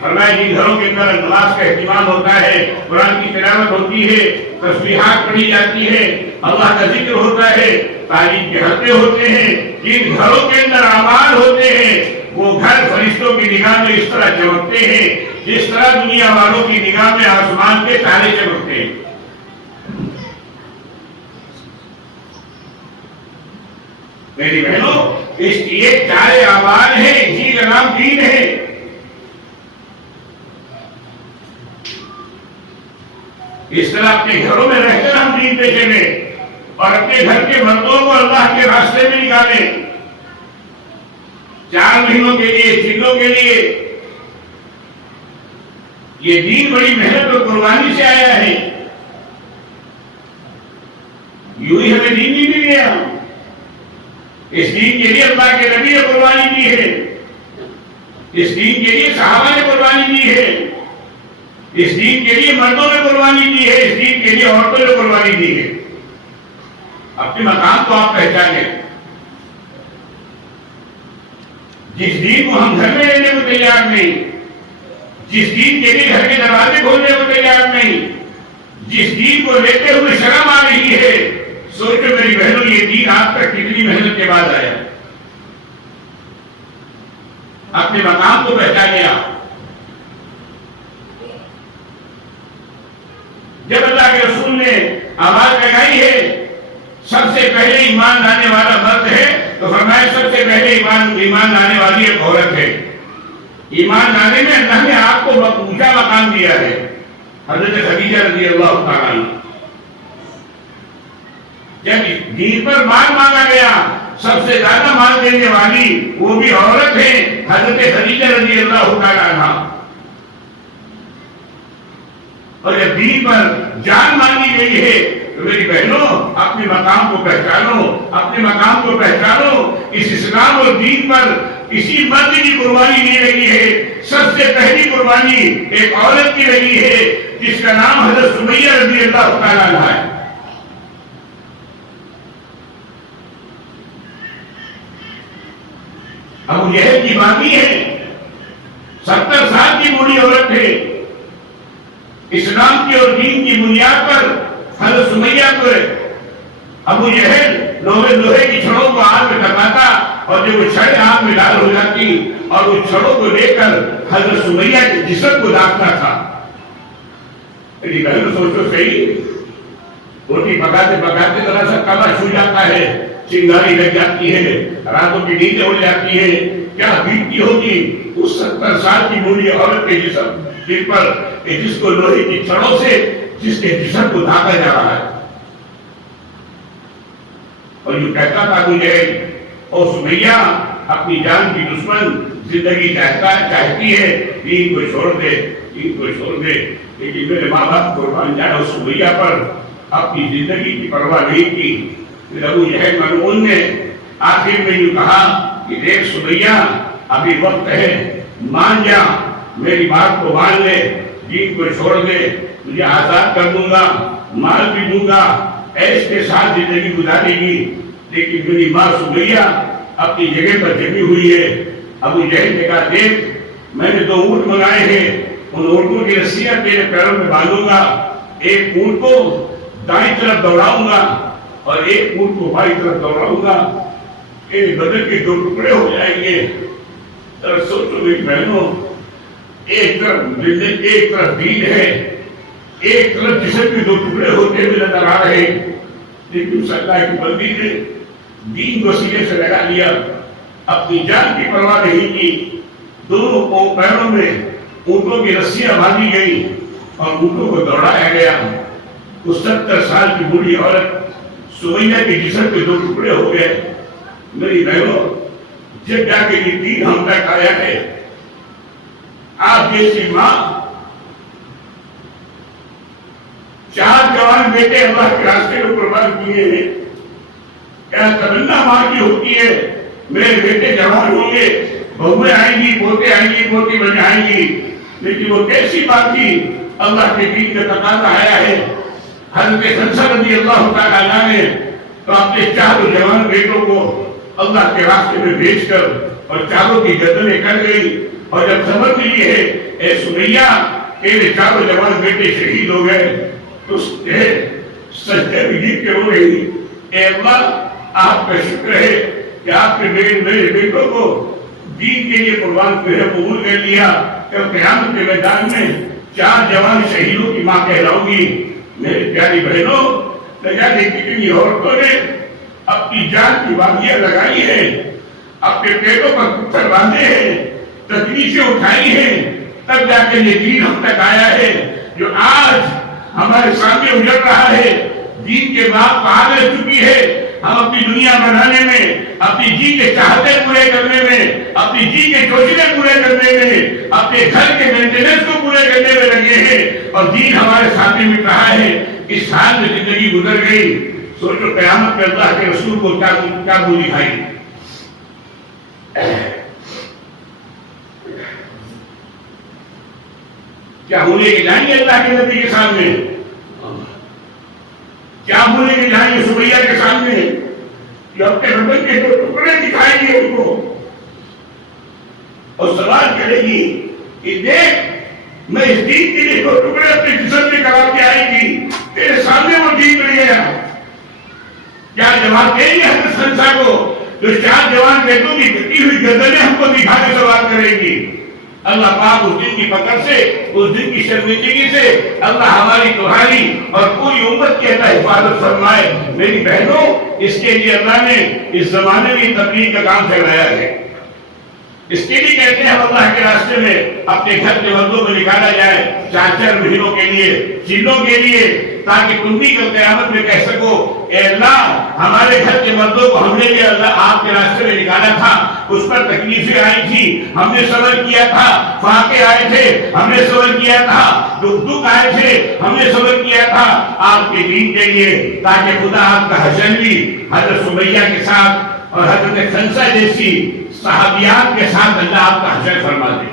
فرمایا جن گھروں کے اندر نماز کا اہتمام ہوتا ہے، قرآن کی تلاوت ہوتی ہے، تسبیحات پڑھی جاتی ہے، اللہ کا ذکر ہوتا ہے، تعلیم کے حلقے ہوتے ہیں، جن گھروں کے اندر اعمال ہوتے ہیں وہ گھر فرشتوں کی نگاہ میں اس طرح چمکتے ہیں جس طرح دنیا والوں کی نگاہ میں آسمان کے تارے چمکتے ہیں۔ میری بہنوں، اس یہ چارے اعمال ہیں، اسی کا نام دین ہے۔ اس طرح اپنے گھروں میں رہ کر ہم دین پہ چلیں اور اپنے گھر کے مردوں کو اللہ کے راستے میں نکالیں۔ 4 مہینوں کے لیے، چلوں کے لیے یہ دین بڑی محنت اور قربانی سے آیا ہے، یوں ہی ہمیں دین نہیں مل گیا۔ اس دین کے لیے اللہ کے نبی نے قربانی دی ہے، اس دین کے لیے صحابہ نے قربانی دی ہے، اس دین کے لیے مردوں نے قربانی دی ہے، اس دین کے لیے عورتوں نے قربانی دی ہے۔ اپنے مقام کو آپ پہچانیں۔ جس دین کو ہم گھر میں لینے کو تیار نہیں، جس دین کے لیے گھر کے دروازے کھولنے کو تیار نہیں، جس دین کو لیتے ہوئے شرم آ رہی ہے، سوچو میری بہنوں یہ دین آپ تک کتنی محنت کے بعد آیا۔ اپنے مقام کو پہچانے آپ۔ جب اللہ کے رسول نے آواز لگائی ہے سب سے پہلے ایمان لانے والا مرد ہے، تو فرمایا سب سے پہلے ایمان لانے والی ایک عورت ہے۔ ایمان لانے میں اللہ نے آپ کو اونچا مقام دیا ہے۔ حضرت خدیجہ رضی اللہ تعالیٰ عنہ، جب دین پر مال مانگا گیا سب سے زیادہ مال دینے والی وہ بھی عورت ہے، حضرت خدیجہ رضی اللہ تعالیٰ عنہ۔ اور جب دین پر جان مانگی گئی ہے تو میری بہنوں اپنے مقام کو پہچانو، اپنے مقام کو پہچانو۔ اس اسلام اور دین پر اسی مرد کی قربانی دی گئی ہے۔ سب سے پہلی قربانی ایک عورت کی لگی ہے جس کا نام حضرت سمیہ رضی اللہ تعالیٰ عنہ ہے۔ ابو جہل کی باقی ہے، 70 سال کی بوڑھی عورت ہے۔ اسلام کی اور دین کی بنیاد پر حضرت سمیہ کو ابو جہل لوہے کی چھڑوں کو آگ میں ٹپاتا اور جب وہ چھڑیں آگ میں لال ہو جاتی اور اس چھڑوں کو لے کر حضرت سمیہ کے جسم کو داغتا تھا۔ میری بہن سوچو صحیح، روٹی پکاتے پکاتے ذرا سا کلا چھو جاتا ہے، چنگاری لگ جاتی ہے، راتوں کی نیندیں اڑ جاتی ہے، کیا بیتتی ہوگی اس 70 سال کی بوڑھی عورت کے جسم پر جس کو لوہے کی چھڑوں سے جس کے جسم کو دھاگا جا رہا ہے۔ اور یہ کہتا تھا مجھے او سمیہ اپنی جان کی دشمن زندگی چاہتی ہے، دین کو چھوڑ دے، دین کو چھوڑ دے، لیکن میرے ماں باپ قربان جانا سمیہ پر اپنی زندگی کی پرواہ نہیں کی۔ پھر ابو جہل ملعون نے آخر میں یوں کہا کہ دیکھ سمیہ ابھی وقت ہے، مان جا، میری بات کو مان لے، دین کو چھوڑ دے، تجھے آزاد کر دوں گا، مال بھی دوں گا، عیش کے ساتھ زندگی گزارے گی۔ لیکن میری ماں سمیہ اپنی جگہ پر جمی ہوئی ہے۔ ابو جہل نے کہا دیکھ میں نے 2 اونٹ منگائے ہیں، ان اونٹوں کی رسیاں تیرے پیروں میں باندھوں گا، ایک اونٹ کو دائیں طرف دوڑاؤں گا اور ایک اونٹ کو بائیں طرف دوڑاؤں گا، میرے بدن کے 2 ٹکڑے ہو جائیں گے۔ سوچو میری بہنوں، ایک طرف دین ہے، ایک طرف جسم کے 2 ٹکڑے ہوتے ہوئے نظر آ رہے، لیکن اس اللہ کی بندی نے دین کو سینے سے لگا لیا، اپنی جان کی پرواہ نہیں کی۔ دونوں پیروں میں اونٹوں کی رسیاں باندھی گئی اور اونٹوں کو دوڑایا گیا۔ اس 70 سال کی بوڑھی عورت سمیہ کے جسم کے 2 ٹکڑے ہو گئے۔ میری بہنوں جب جا کے یہ دین ہم تک آیا ہے، آپ جیسی ماں 4 جوان بیٹے اللہ کے راستے میں قربان کیے ہیں، کیا تمنا ماں کی ہوتی ہے میرے بیٹے جوان ہوں گے، بہویں آئیں گی، پوتے آئیں گی، پوتی بن آئیں گی، لیکن وہ کیسی بات تھی، اللہ کے دین کا تقاضا آیا ہے۔ حضرت خنسہ رضی اللہ تعالیٰ عنہ نے تو اپنے 4 جوان بیٹوں کو اللہ کے راستے میں بھیج کر اور 4 کی گردنیں کٹ گئی، اور جب خبر ملی ہے اے سمیہ تیرے چاروں جوان بیٹے شہید ہو گئے تو سجدے میں گر کے رو رہی، اے اللہ آپ کا شکر ہے کہ آپ نے میرے بیٹوں کو دین کے لیے قربان قبول کر لیا۔ کل قیامت کے میدان میں 4 جوان شہیدوں کی ماں کہلاؤں گی۔ میرے پیاری بہنوں، نہ جانے کتنی عورتوں نے اپنی جان کی بازیاں لگائی ہیں، اپنے پیٹوں پر پتھر باندھے ہیں، تکلیفیں اٹھائی ہیں، تب جا کے یہ دین ہم تک آیا ہے جو آج ہمارے سامنے اجڑ رہا ہے۔ دین کے بعد آگ لگ چکی ہے۔ ہم اپنی دنیا بنانے میں، اپنی جی کے چاہتے پورے کرنے میں، اپنی جی کے جوشنے پورے کرنے میں، اپنے گھر کے مینٹیننس کو پورے کرنے میں لگے ہیں، اور دین ہمارے سامنے مٹ رہا ہے۔ اس حال میں زندگی گزر گئی، سوچو قیامت میں اللہ کے رسول کو کیا بولی کھائی۔ کیا بولے کہ جائیں گے اللہ کے نبی کے سامنے؟ کیا بولے کہ جائیں گے سمیہ کے سامنے کہ اپنے بدن کے 2 ٹکڑے دکھائیں گے ان کو، اور سوال کرے گی کہ دیکھ میں اس دین کے لیے 2 ٹکڑے اپنے جسم میں کرا کے آئی تھی، تیرے سامنے وہ دین مل گیا۔ کیا جواب دیں گے حضرت خنسا کو جو 4 جوان بیٹوں کی کٹی ہوئی گردنیں ہم کو دکھا کے سوال کریں گی؟ اللہ پاک اس دن کی پکڑ سے، اس دن کی شرمندگی سے اللہ ہماری تمہاری اور پوری امت کی اللہ حفاظت فرمائے۔ میری بہنوں، اس کے لیے اللہ نے اس زمانے میں تبلیغ کا کام پھیلایا ہے۔ اس کے لیے کہتے ہیں ہم اللہ کے راستے میں اپنے گھر کے مردوں کو نکالا جائے 4 مہینوں کے لیے، چینوں کے لیے، تاکہ تم بھی کل قیامت میں کہہ سکو اے اللہ ہمارے گھر کے مردوں کو ہم نے بھی اللہ آپ کے راستے میں نکالا تھا، اس پر تکلیفیں آئی تھی، ہم نے صبر کیا تھا، فاقے آئے تھے ہم نے صبر کیا تھا، دکھ آئے تھے ہم نے صبر کیا تھا آپ کے دین کے لیے، تاکہ خدا آپ کا حشر بھی حضرت سمیہ کے ساتھ اور حضرت خنسا جیسی صحابیات کے ساتھ اللہ آپ کا حشر فرما دے۔